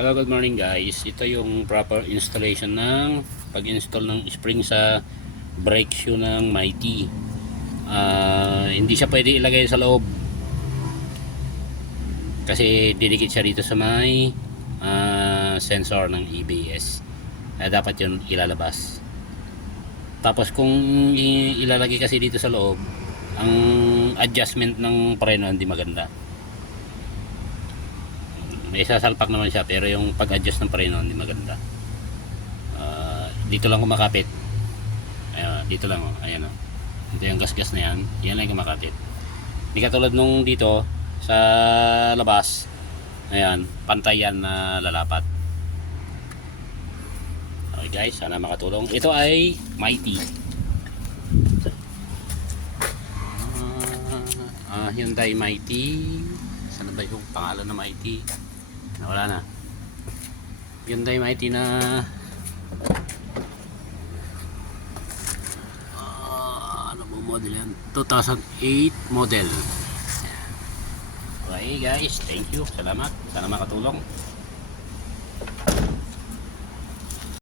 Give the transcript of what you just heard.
Hello, good morning guys. Ito yung proper installation ng pag-install ng spring sa brake shoe ng Mighty. Hindi siya pwede ilagay sa loob kasi didikit siya dito sa may sensor ng ABS. Dapat yun ilalabas. Tapos kung ilalagay kasi dito sa loob, ang adjustment ng preno hindi maganda. May sasalpak naman siya pero yung pag-adjust ng preno hindi maganda. Dito lang kumakapit. Ayan, dito lang oh. Ayan oh. Ito yung gasgas na yan. Yan lang yung kumakapit. Hindi katulad nung dito sa labas. Ayan, pantay yan na lalapat. Okay guys, sana makatulong. Ito ay Mighty. Hyundai Mighty. Sana ba yung pangalan na Mighty? Wala na. Hyundai Mighty na ano mo model yan? 2008 model. Okay guys, thank you. Salamat. Sana makatulong.